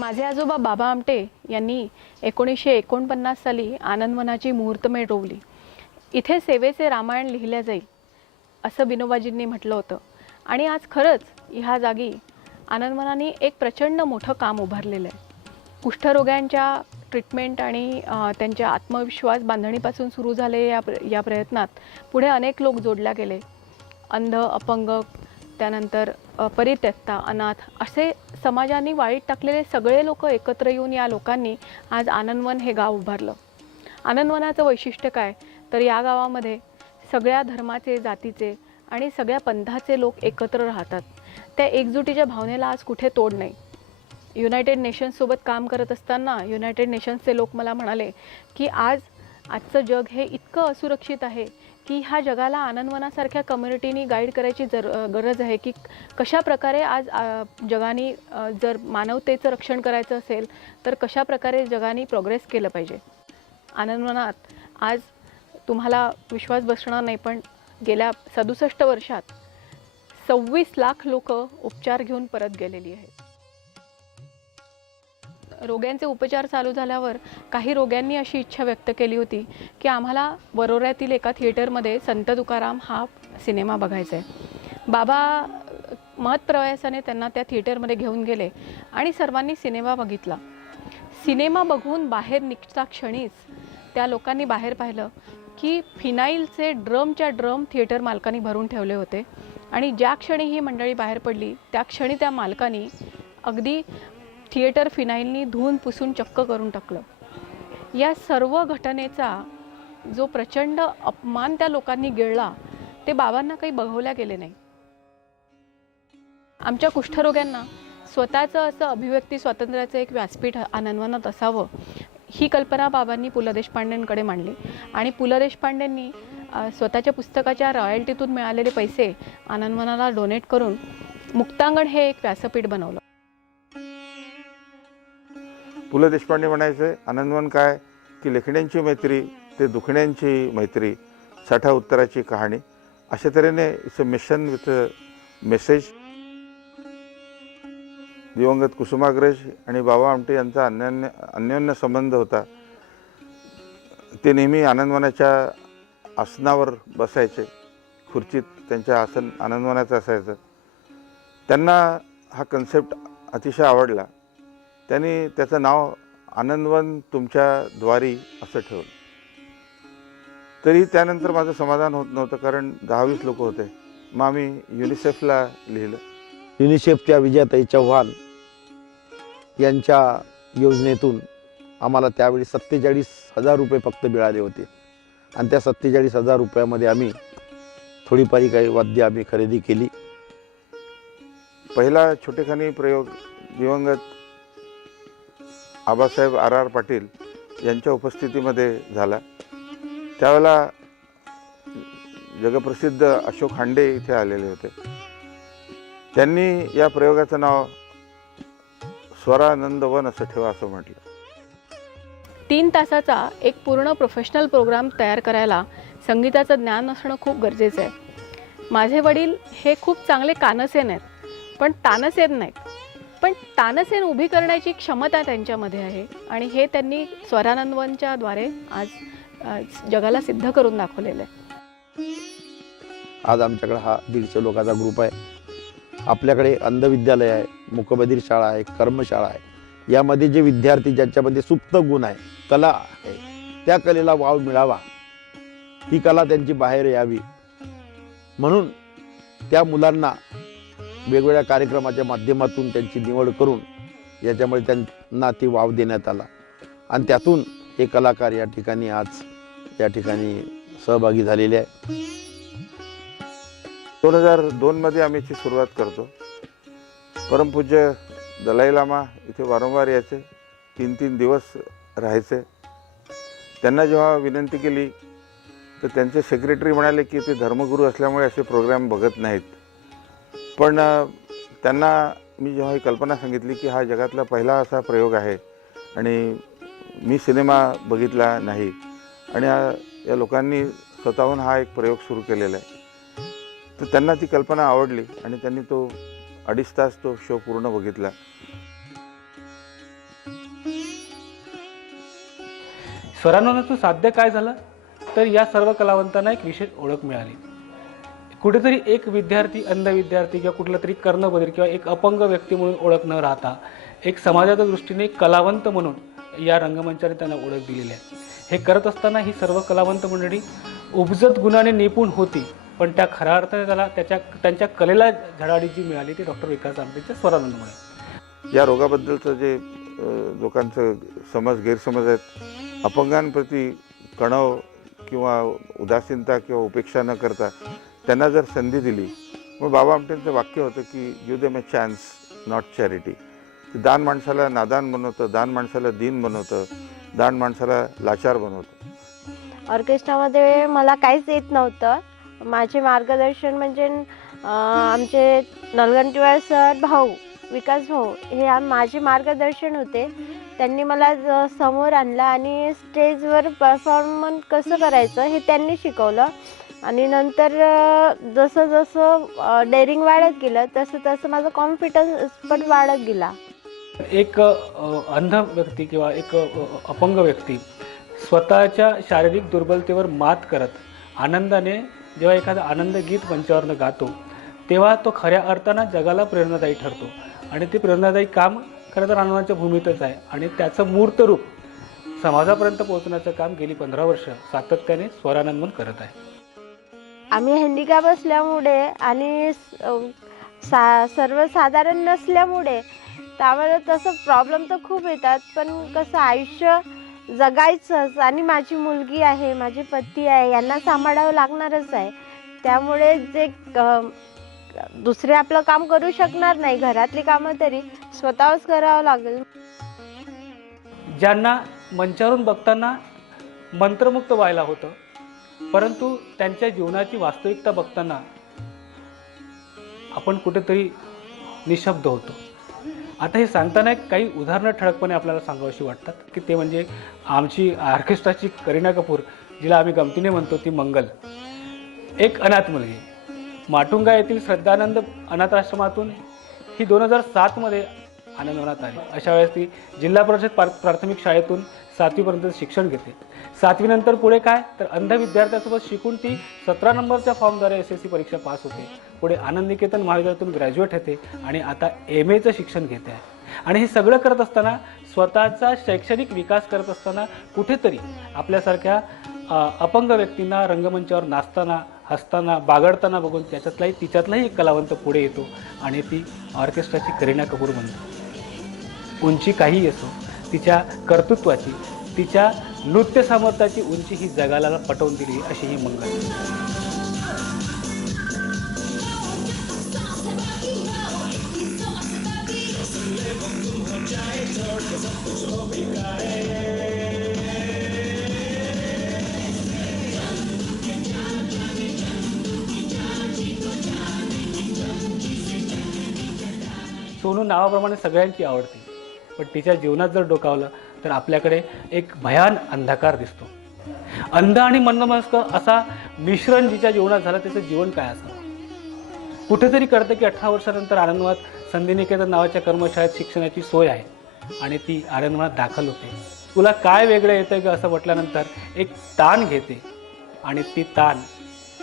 माझे आजोबा बाबा आमटे यांनी 1949 साली आनंदवनाची मुहूर्तमेढ रोवली. इथे सेवेचे रामायण लिहिल्या जाईल असं बिनोबाजींनी म्हटलं होतं. आणि आज खरंच ह्या जागी आनंदवनाने एक प्रचंड मोठं काम उभारलेलं आहे. कुष्ठरोग्यांच्या ट्रीटमेंट आणि त्यांच्या आत्मविश्वास बांधणीपासून सुरू झाले या प्रयत्नात पुढे अनेक लोक जोडले गेले. अंध, अपंग, त्यानंतर परित्यक्ता, अनाथ असे समाजाने वाळीत टाकलेले सगळे लोक एकत्र येऊन या लोकांनी आज आनंदवन हे गाव उभारलं. आनंदवनाचं वैशिष्ट्य काय तर या गावामध्ये सगळ्या धर्माचे, जातीचे आणि सगळ्या पंथाचे लोक एकत्र राहतात. त्या एकजुटीच्या भावनेला आज कुठे तोड नाही. युनायटेड नेशन्ससोबत काम करत असताना युनायटेड नेशन्सचे लोक मला म्हणाले की आजचं जग हे इतकं असुरक्षित आहे की ह्या जगाला आनंदवनासारख्या कम्युनिटीनी गाईड करायची गरज आहे की कशा प्रकारे आज जगाने जर मानवतेचं रक्षण करायचं असेल तर कशा प्रकारे जगाने प्रोग्रेस केलं पाहिजे. आनंदवनात आज तुम्हाला विश्वास बसणार नाही पण गेल्या 67 वर्षात 26 लाख लोक उपचार घेऊन परत गेलेली आहेत. रोग्यांचे उपचार चालू झाल्यावर काही रोग्यांनी अशी इच्छा व्यक्त केली होती की आम्हाला वरोऱ्यातील एका थिएटरमध्ये संत तुकाराम हा सिनेमा बघायचा आहे. बाबा महत्प्रयासाने त्यांना त्या थिएटरमध्ये घेऊन गेले आणि सर्वांनी सिनेमा बघितला. सिनेमा बघून बाहेर निघता क्षणीच त्या लोकांनी बाहेर पाहिलं की फिनाईलचे ड्रमच्या ड्रम थिएटर मालकांनी भरून ठेवले होते आणि ज्या क्षणी ही मंडळी बाहेर पडली त्या क्षणी त्या मालकांनी अगदी थिएटर फिनाईलनी धुवून पुसून चक्क करून टाकलं. या सर्व घटनेचा जो प्रचंड अपमान त्या लोकांनी गिळला ते बाबांना काही बघवल्या गेले नाही. आमच्या कुष्ठरोग्यांना स्वतःचं असं अभिव्यक्ती स्वातंत्र्याचं एक व्यासपीठ आनंदवनात असावं ही कल्पना बाबांनी पु ल देशपांडेंकडे मांडली आणि पु ल देशपांडेंनी स्वतःच्या पुस्तकाच्या रॉयल्टीतून मिळालेले पैसे आनंदवनाला डोनेट करून मुक्तांगण हे एक व्यासपीठ बनवलं. पु ल देशपांडे म्हणायचे आनंदवन काय की लेखण्यांची मैत्री ते दुखण्यांची मैत्री, साठा उत्तराची कहाणी. अशा तऱ्हेने it's a mission with a message. दिवंगत कुसुमाग्रज आणि बाबा आमटे यांचा अन्योन्य संबंध होता. ते नेहमी आनंदवनाच्या आसनावर बसायचे. खुर्चीत त्यांच्या आसन आनंदवनाचं असायचं. त्यांना हा कन्सेप्ट अतिशय आवडला. त्यांनी त्याचं नाव आनंदवन तुमच्या द्वारी असं ठेवलं. तरी त्यानंतर माझं समाधान होत नव्हतं कारण 10-20 लोक होते. मग आम्ही युनिसेफला लिहिलं. युनिसेफच्या विजयाताई चव्हाण यांच्या योजनेतून आम्हाला त्यावेळी 47,000 रुपये फक्त मिळाले होते आणि त्या 47,000 रुपयामध्ये आम्ही थोडीफारी काही वाद्य आम्ही खरेदी केली. पहिला छोटेखानी प्रयोग दिवंगत आबासाहेब R.R. पाटील यांच्या उपस्थितीमध्ये झाला. त्यावेळेला जगप्रसिद्ध अशोक हांडे इथे आलेले होते. त्यांनी या प्रयोगाचं नाव स्वरानंदवन असं ठेवा असं म्हटलं. 3 तासाचा एक पूर्ण प्रोफेशनल प्रोग्राम तयार करायला संगीताचं ज्ञान असणं खूप गरजेचं आहे. माझे वडील हे खूप चांगले कानसेन आहेत पण तानसेन नाहीत. पण तानसेन उभी करण्याची क्षमता त्यांच्यामध्ये आहे आणि हे त्यांनी स्वरानंदवनच्या द्वारे आज जगाला सिद्ध करून दाखवलेलं आहे. आज आमच्याकडे हा 150 लोकांचा ग्रुप आहे. आपल्याकडे अंधविद्यालय आहे, मूकबधीर शाळा आहे, कर्मशाळा आहे. यामध्ये जे विद्यार्थी ज्यांच्यामध्ये सुप्त गुण आहे, कला आहे, त्या कलेला वाव मिळावा, ही कला त्यांची बाहेर यावी म्हणून त्या मुलांना वेगवेगळ्या कार्यक्रमाच्या माध्यमातून त्यांची निवड करून याच्यामुळे त्यांना ती वाव देण्यात आला आणि त्यातून हे कलाकार या ठिकाणी आज या ठिकाणी सहभागी झालेले आहे. 2002 मध्ये आम्ही याची सुरुवात करतो. परमपूज्य दलाई लामा इथे वारंवार यायचे. 3-3 दिवस राहायचे. त्यांना जेव्हा विनंती केली तर त्यांचे सेक्रेटरी म्हणाले की ते धर्मगुरू असल्यामुळे असे प्रोग्राम बघत नाहीत. पण त्यांना मी जेव्हा ही कल्पना सांगितली की हा जगातला पहिला असा प्रयोग आहे आणि मी सिनेमा बघितला नाही आणि या लोकांनी स्वतःहून हा एक प्रयोग सुरू केलेला आहे, तर त्यांना ती कल्पना आवडली आणि त्यांनी तो 2.5 तास तो शो पूर्ण बघितला. स्वरानंदाचं साध्य काय झालं तर या सर्व कलावंतांना एक विशेष ओळख मिळाली. कुठेतरी एक विद्यार्थी, अंध विद्यार्थी किंवा कुठला तरी कर्णबधिर किंवा एक अपंग व्यक्ती म्हणून ओळख न राहता एक समाजाच्या दृष्टीने एक कलावंत म्हणून या रंगमंचाने त्यांना ओळख दिलेली आहे. हे करत असताना ही सर्व कलावंत मंडळी उपजत गुणाने निपुण होती, पण त्या खऱ्या अर्थाने त्यांच्या कलेला झळाळी जी मिळाली ती डॉक्टर विकास आमटेच्या स्वरानंदमुळे. या रोगाबद्दलचं जे लोकांचं गैरसमज आहेत, अपंगांप्रती कणव किंवा उदासीनता किंवा उपेक्षा न करता त्यांना जर संधी दिली, मग बाबा आमटेंचं वाक्य होतं की give them a chance not charity. दान माणसाला नादान बनवतं, दान माणसाला दीन बनवतं, दान माणसाला लाचार बनवतं. ऑर्केस्ट्रामध्ये मला काहीच येत नव्हतं. माझे मार्गदर्शन म्हणजे आमचे नलगंटीवार सर, भाऊ विकास भाऊ हे माझे मार्गदर्शन होते. त्यांनी मला समोर आणलं आणि स्टेजवर परफॉर्मन्स कसं करायचं हे त्यांनी शिकवलं. आणि नंतर जसं जसं डेअरिंग वाढत गेलं तसं तसं माझा कॉन्फिडन्स पण वाढत गेला. एक अंध व्यक्ती किंवा एक अपंग व्यक्ती स्वतःच्या शारीरिक दुर्बलतेवर मात करत आनंदाने जेव्हा एखादं आनंद गीत मंचावरनं गातो तेव्हा तो खऱ्या अर्थानं जगाला प्रेरणादायी ठरतो. आणि ते प्रेरणादायी काम खरं तर आनंदाच्या भूमीतच आहे आणि त्याचं मूर्त रूप समाजापर्यंत पोहोचण्याचं काम गेली 15 वर्ष सातत्याने स्वरानंद म्हणून करत आहे. आम्ही हँडिकॅप असल्यामुळे आणि सर्वसाधारण नसल्यामुळे त्यावर तसं प्रॉब्लेम तर खूप येतात, पण कसं आयुष्य जगायचंच आणि माझी मुलगी आहे, माझे पती आहे, यांना सांभाळावं लागणारच आहे. त्यामुळे जे दुसरे आपलं काम करू शकणार नाही, घरातली कामं तरी स्वतःच करावं लागेल. ज्यांना मंचावरून बघताना मंत्रमुक्त व्हायला होतं, परंतु त्यांच्या जीवनाची वास्तविकता बघताना आपण कुठेतरी निशब्द होतो. आता हे सांगताना काही उदाहरणं ठळकपणे आपल्याला सांगावीशी वाटतात की ते म्हणजे आमची ऑर्केस्ट्राची करीना कपूर, जिला आम्ही गमतीने म्हणतो ती मंगल, एक अनाथ मुलगी माटुंगा येथील श्रद्धानंद अनाथ आश्रमातून ही 2007मध्ये आनंदवनात आली. अशा वेळेस ती जिल्हा परिषद प्राथमिक शाळेतून 7वीपर्यंत शिक्षण घेते. 7वी नंतर पुढे काय तर अंध विद्यार्थ्यांसोबत शिकून ती 17 नंबरच्या फॉर्मद्वारे SSC परीक्षा पास होते. पुढे आनंद निकेतन महाविद्यालयातून ग्रॅज्युएट होते आणि आता MAचं शिक्षण घेते आहे. आणि हे सगळं करत असताना स्वतःचा शैक्षणिक विकास करत असताना कुठेतरी आपल्यासारख्या अपंग व्यक्तींना रंगमंचावर नाचताना, हसताना, बागडताना बघून तिच्यातलाही एक कलावंत पुढे येतो आणि ती ऑर्केस्ट्राची करीना कपूर बनते. उंची काहीही असो, तिच्या कर्तृत्वाची, तिच्या नृत्य सामर्थ्याची उंची ही जगाला पटवून दिली अशी ही मंगल. सोनू नावाप्रमाणे सगळ्यांची आवडते, पण तिच्या जीवनात जर डोकावलं तर आपल्याकडे एक भयान अंधकार दिसतो. अंध आणि मंदमस्क असा मिश्रण जिच्या जीवनात झालं त्याचं जीवन काय असावं. कुठेतरी कळतं की 18 वर्षानंतर आनंदवनात संधिनिकेतन नावाच्या कर्मशाळेत शिक्षणाची सोय आहे आणि ती आनंदवनात दाखल होते. तुला काय वेगळं येतं ग असं म्हटल्यानंतर एक ताण घेते आणि ती ताण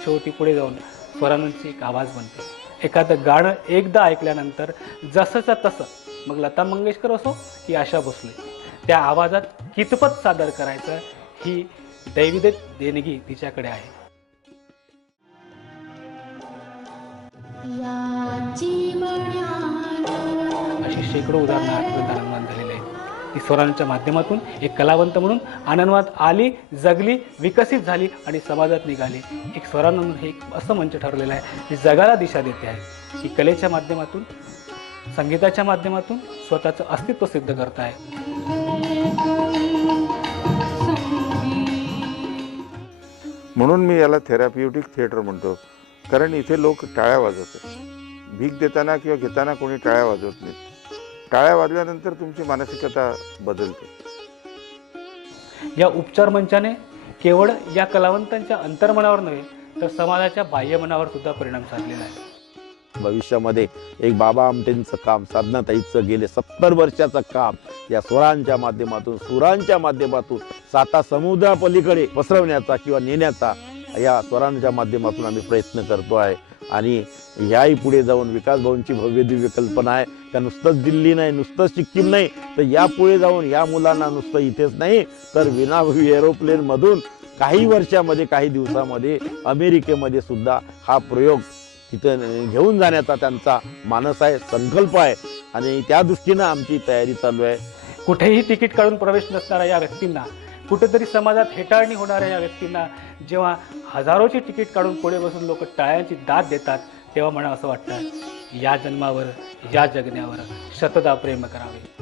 शेवटी पुढे जाऊन स्वरानंदची एक आवाज बनते. एखादं गाणं एकदा ऐकल्यानंतर जसंच्या तसं, मग लता मंगेशकर असो की आशा भोसले, त्या आवाजात कितपत सादर करायचं ही दैविदत्त देणगी तिच्याकडे आहे. अशी शेकडो उदाहरणं आजपर्यंत आनंदवनात झालेली आहेत. ती स्वरांच्या माध्यमातून एक कलावंत म्हणून आनंदवनात आली, जगली, विकसित झाली आणि समाजात निघाली. एक स्वरानंद हे एक असं मंच ठरलेलं आहे की जगाला दिशा देते आहे, की कलेच्या माध्यमातून, संगीताच्या माध्यमातून स्वतःचं अस्तित्व सिद्ध करत आहे. म्हणून मी याला थेरॅप्युटिक थिएटर म्हणतो, कारण इथे लोक टाळ्या वाजवतात. भीक देताना किंवा घेताना कोणी टाळ्या वाजवत नाहीत. टाळ्या वाजल्यानंतर तुमची मानसिकता बदलते. या उपचार मंचाने केवळ या कलावंतांच्या अंतर्मनावर नव्हे तर समाजाच्या बाह्यमनावर सुद्धा परिणाम साधलेला आहे. भविष्यामध्ये एक बाबा आमटेंचं काम, साधनाताईचं गेले 70 वर्षाचं काम या स्वरांच्या माध्यमातून, सुरांच्या माध्यमातून साता समुद्रापलीकडे पसरवण्याचा किंवा नेण्याचा या स्वरांच्या माध्यमातून आम्ही प्रयत्न करतो आहे. आणि ह्याही पुढे जाऊन विकास भाऊंची भव्य दिव्य कल्पना आहे. त्या नुसतंच दिल्ली नाही, नुसतंच सिक्कीम नाही, तर या पुढे जाऊन या मुलांना नुसतं इथेच नाही तर विनाभवी एरोप्लेनमधून काही वर्षामध्ये, काही दिवसामध्ये अमेरिकेमध्ये सुद्धा हा प्रयोग तिथं घेऊन जाण्याचा त्यांचा मानस आहे, संकल्प आहे. आणि त्या दृष्टीनं आमची तयारी चालू आहे. कुठेही तिकीट काढून प्रवेश नसणाऱ्या या व्यक्तींना, कुठेतरी समाजात हेटाळणी होणाऱ्या या व्यक्तींना जेव्हा हजारोची तिकीट काढून पुढे बसून लोक टाळ्यांची दाद देतात, तेव्हा मला असं वाटतं या जन्मावर, या जगण्यावर शतदा प्रेम करावे.